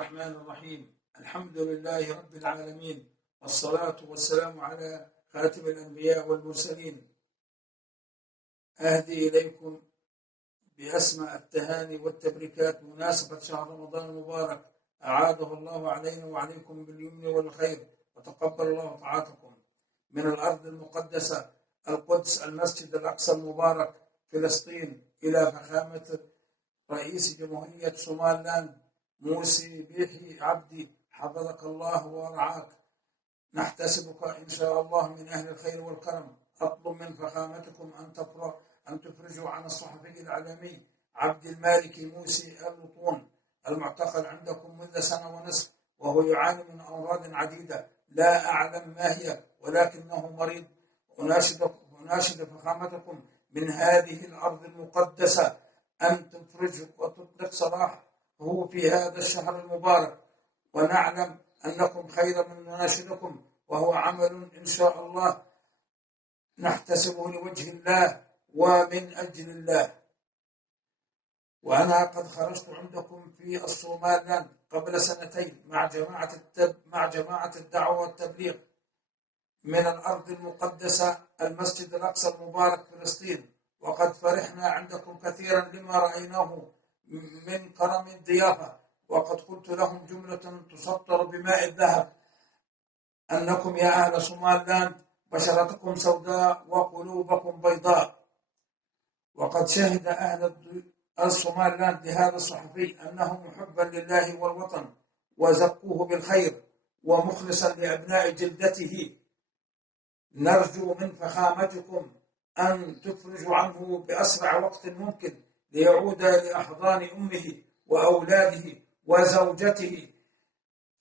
الرحمن الرحيم. الحمد لله رب العالمين، والصلاة والسلام على خاتم الأنبياء والمرسلين. أهدي إليكم بأسمى التهاني والتبريكات بمناسبة شهر رمضان المبارك، أعاده الله علينا وعليكم باليمن والخير، وتقبل الله طاعتكم. من الأرض المقدسة القدس، المسجد الأقصى المبارك، فلسطين، إلى فخامة رئيس جمهورية سوماليلاند موسي بيحي عبدي، حفظك الله ورعاك. نحتسبك إن شاء الله من أهل الخير والكرم. أطلب من فخامتكم أن تفرجوا عن الصحفي الإعلامي عبد المالك موسي اللطون، المعتقل عندكم منذ سنة ونصف، وهو يعاني من أمراض عديدة لا أعلم ما هي، ولكنه مريض. أناشد فخامتكم من هذه الأرض المقدسة أن تفرج وتطلق سراحه في هذا الشهر المبارك، ونعلم أنكم خير من نناشدكم، وهو عمل إن شاء الله نحتسبه لوجه الله ومن أجل الله. وأنا قد خرجت عندكم في الصومال قبل سنتين مع جماعة الدعوة والتبليغ من الأرض المقدسة المسجد الأقصى المبارك فلسطين، وقد فرحنا عندكم كثيرا لما رأيناه من كرم الضيافة، وقد قلت لهم جملة تسطر بماء الذهب: أنكم يا أهل صوماليلاند بشرتكم سوداء وقلوبكم بيضاء. وقد شهد أهل الصوماليلاند لهذا الصحفي أنه محبا لله والوطن، وزكوه بالخير ومخلصا لأبناء جلدته. نرجو من فخامتكم أن تفرجوا عنه بأسرع وقت ممكن ليعود لأحضان أمه وأولاده وزوجته،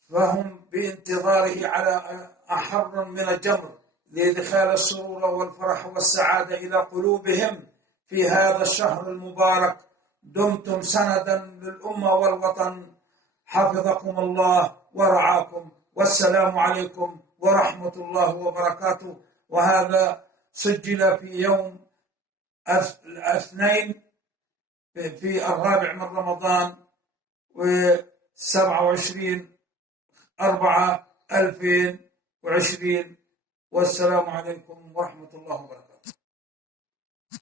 فهم بانتظاره على أحر من الجمر لإدخال السرور والفرح والسعادة إلى قلوبهم في هذا الشهر المبارك. دمتم سندا للأمة والوطن، حفظكم الله ورعاكم، والسلام عليكم ورحمة الله وبركاته. وهذا سجل في يوم الاثنين في 4 من رمضان و27/4/2020. والسلام عليكم ورحمة الله وبركاته.